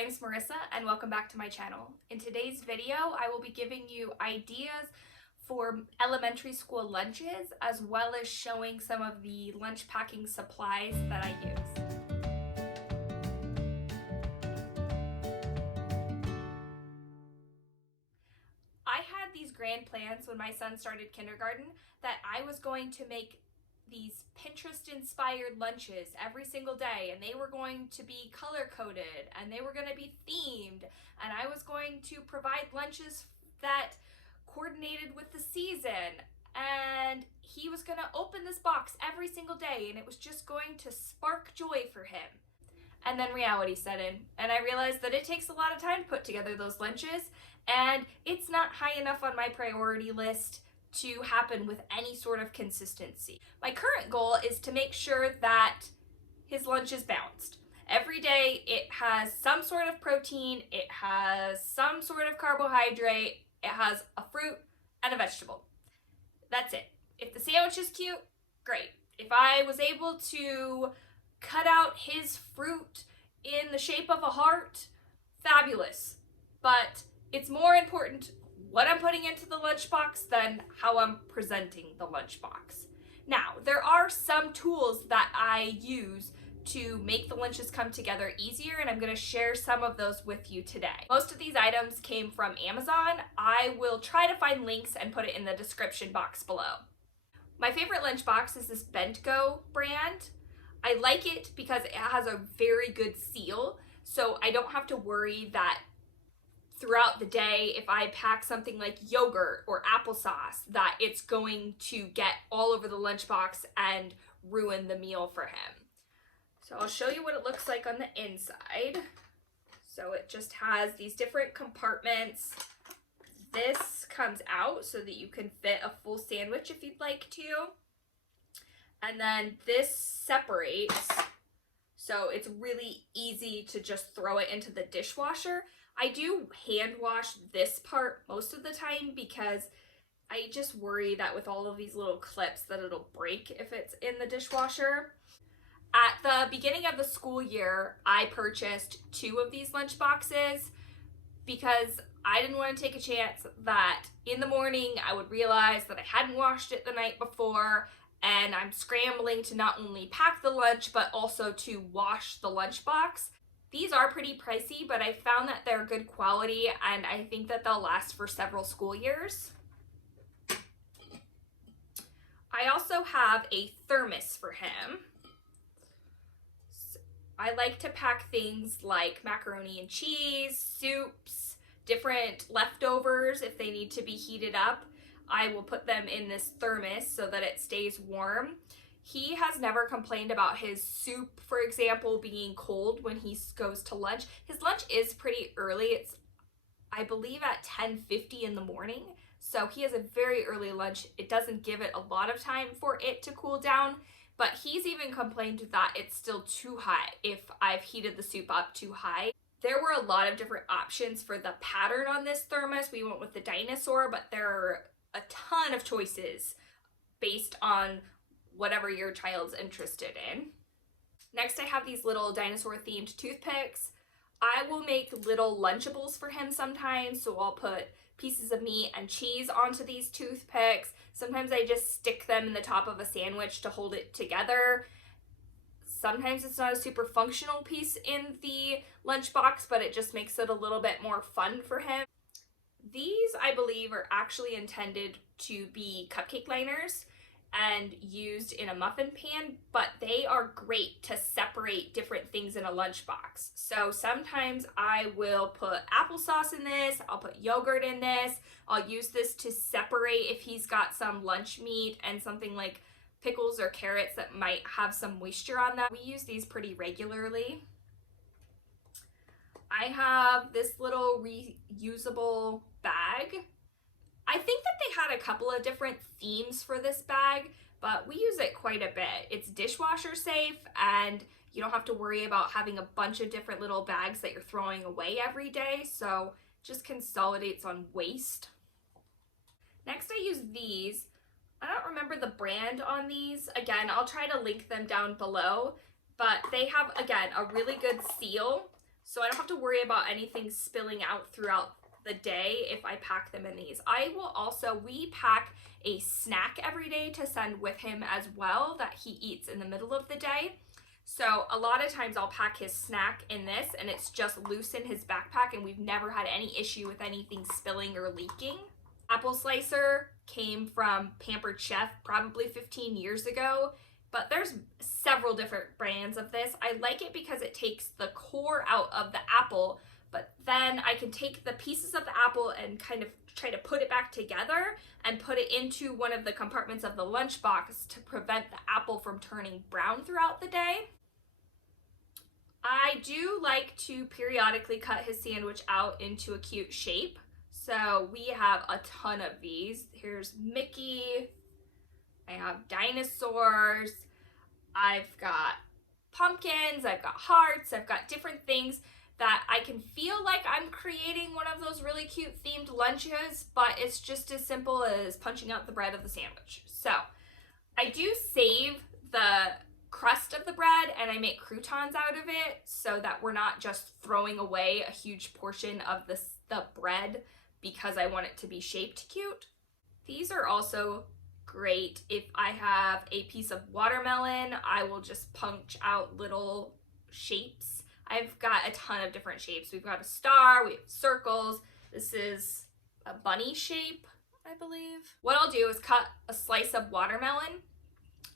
my name is Marissa and welcome back to my channel. In today's video, I will be giving you ideas for elementary school lunches as well as showing some of the lunch packing supplies that I use. I had these grand plans when my son started kindergarten that I was going to make these Pinterest-inspired lunches every single day, and they were going to be color-coded, and they were going to be themed, and I was going to provide lunches that coordinated with the season, and he was going to open this box every single day, and it was just going to spark joy for him. And then reality set in, and I realized that it takes a lot of time to put together those lunches, and it's not high enough on my priority list to happen with any sort of consistency. My current goal is to make sure that his lunch is balanced. Every day it has some sort of protein, it has some sort of carbohydrate, it has a fruit and a vegetable. That's it. If the sandwich is cute, great. If I was able to cut out his fruit in the shape of a heart, fabulous. But it's more important what I'm putting into the lunchbox than how I'm presenting the lunchbox. Now, there are some tools that I use to make the lunches come together easier, and I'm going to share some of those with you today. Most of these items came from Amazon. I will try to find links and put it in the description box below. My favorite lunchbox is this Bentgo brand. I like it because it has a very good seal, so I don't have to worry that throughout the day, if I pack something like yogurt or applesauce, that it's going to get all over the lunchbox and ruin the meal for him. So I'll show you what it looks like on the inside. So it just has these different compartments. This comes out so that you can fit a full sandwich if you'd like to. And then this separates, so it's really easy to just throw it into the dishwasher. I do hand wash this part most of the time because I just worry that with all of these little clips that it'll break if it's in the dishwasher. At the beginning of the school year, I purchased 2 of these lunch boxes because I didn't want to take a chance that in the morning I would realize that I hadn't washed it the night before, and I'm scrambling to not only pack the lunch but also to wash the lunchbox. These are pretty pricey, but I found that they're good quality and I think that they'll last for several school years. I also have a thermos for him. I like to pack things like macaroni and cheese, soups, different leftovers if they need to be heated up. I will put them in this thermos so that it stays warm. He has never complained about his soup, for example, being cold when he goes to lunch. His lunch is pretty early. It's, I believe, at 10:50 in the morning. So he has a very early lunch. It doesn't give it a lot of time for it to cool down, but he's even complained that it's still too hot if I've heated the soup up too high. There were a lot of different options for the pattern on this thermos. We went with the dinosaur, but there are a ton of choices based on whatever your child's interested in. Next, I have these little dinosaur themed toothpicks. I will make little Lunchables for him sometimes, so I'll put pieces of meat and cheese onto these toothpicks. Sometimes I just stick them in the top of a sandwich to hold it together. Sometimes it's not a super functional piece in the lunchbox, but it just makes it a little bit more fun for him. These, I believe, are actually intended to be cupcake liners and used in a muffin pan, but they are great to separate different things in a lunchbox. So sometimes I will put applesauce in this, I'll put yogurt in this, I'll use this to separate if he's got some lunch meat and something like pickles or carrots that might have some moisture on them. We use these pretty regularly. I have this little reusable bag. I think that they had a couple of different themes for this bag, but we use it quite a bit. It's dishwasher safe and you don't have to worry about having a bunch of different little bags that you're throwing away every day, so just consolidates on waste. Next, I use these. I don't remember the brand on these. Again, I'll try to link them down below, but they have, again, a really good seal. so I don't have to worry about anything spilling out throughout the day if I pack them in these. We pack a snack every day to send with him as well that he eats in the middle of the day. So a lot of times I'll pack his snack in this and it's just loose in his backpack, and we've never had any issue with anything spilling or leaking. Apple slicer came from Pampered Chef probably 15 years ago, but there's several different brands of this. I like it because it takes the core out of the apple, but then I can take the pieces of the apple and kind of try to put it back together and put it into one of the compartments of the lunchbox to prevent the apple from turning brown throughout the day. I do like to periodically cut his sandwich out into a cute shape. So we have a ton of these. Here's Mickey. I have dinosaurs. I've got pumpkins. I've got hearts. I've got different things that I can feel like I'm creating one of those really cute themed lunches, but it's just as simple as punching out the bread of the sandwich. So I do save the crust of the bread and I make croutons out of it so that we're not just throwing away a huge portion of the bread because I want it to be shaped cute. These are also great. If I have a piece of watermelon, I will just punch out little shapes. I've got a ton of different shapes. We've got a star, we have circles. This is a bunny shape, I believe. What I'll do is cut a slice of watermelon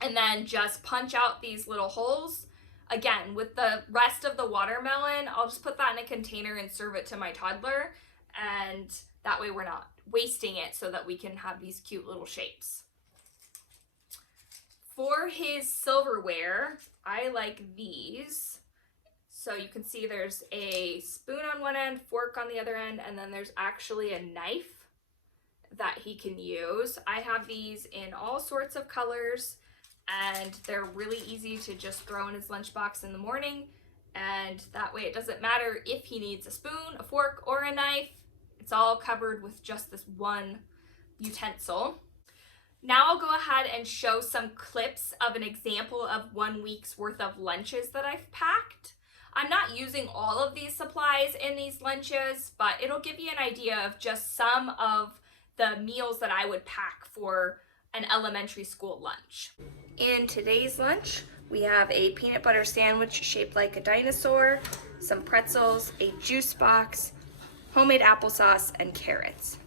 and then just punch out these little holes. Again, with the rest of the watermelon, I'll just put that in a container and serve it to my toddler, and that way we're not wasting it so that we can have these cute little shapes. For his silverware, I like these. So you can see there's a spoon on one end, fork on the other end, and then there's actually a knife that he can use. I have these in all sorts of colors, and they're really easy to just throw in his lunchbox in the morning, and that way it doesn't matter if he needs a spoon, a fork, or a knife. It's all covered with just this one utensil. Now I'll go ahead and show some clips of an example of 1 week's worth of lunches that I've packed. I'm not using all of these supplies in these lunches, but it'll give you an idea of just some of the meals that I would pack for an elementary school lunch. In today's lunch, we have a peanut butter sandwich shaped like a dinosaur, some pretzels, a juice box, homemade applesauce, and carrots.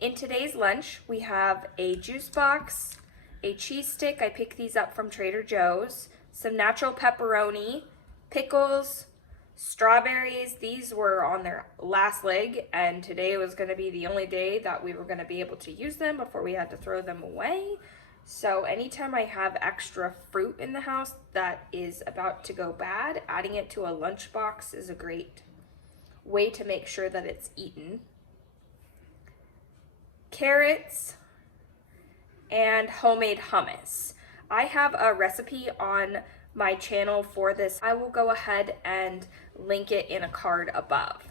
In today's lunch, we have a juice box, a cheese stick, I picked these up from Trader Joe's, some natural pepperoni, pickles, strawberries. These were on their last leg, and today was going to be the only day that we were going to be able to use them before we had to throw them away. So anytime I have extra fruit in the house that is about to go bad, adding it to a lunchbox is a great way to make sure that it's eaten. Carrots and homemade hummus. I have a recipe on my channel for this. I will go ahead and link it in a card above.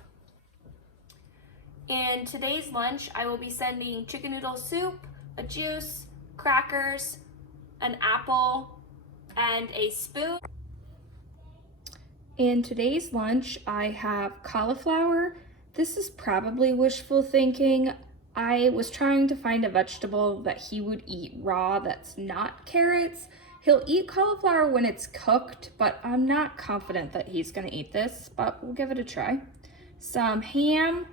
In today's lunch, I will be sending chicken noodle soup, a juice, crackers, an apple, and a spoon. In today's lunch, I have cauliflower. This is probably wishful thinking. I was trying to find a vegetable that he would eat raw that's not carrots. He'll eat cauliflower when it's cooked, but I'm not confident that he's gonna eat this, but we'll give it a try. Some ham,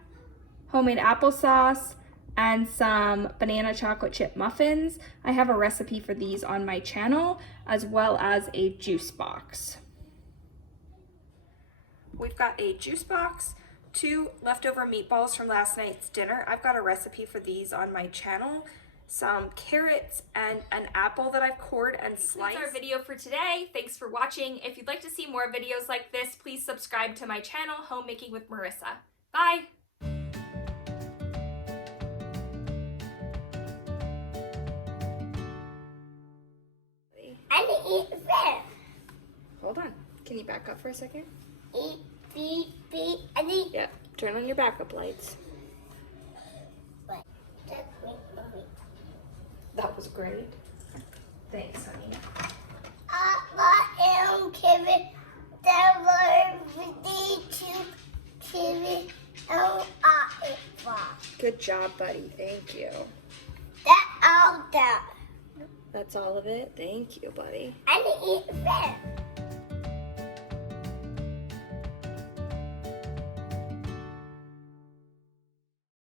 homemade applesauce, and some banana chocolate chip muffins. I have a recipe for these on my channel, as well as a juice box. We've got a juice box, 2 leftover meatballs from last night's dinner. I've got a recipe for these on my channel. Some carrots and an apple that I've cored and sliced. That's our video for today. Thanks for watching. If you'd like to see more videos like this, please subscribe to my channel, Homemaking with Marissa. Bye! I need to eat fish. Hold on. Can you back up for a second? Eat, beep, beep. I need. Yeah. Turn on your backup lights. What? That's great, Mommy. That was great. Thanks, honey. Kevin. Good job, buddy. Thank you. That's all that. That's all of it. Thank you, buddy. I need to eat fish.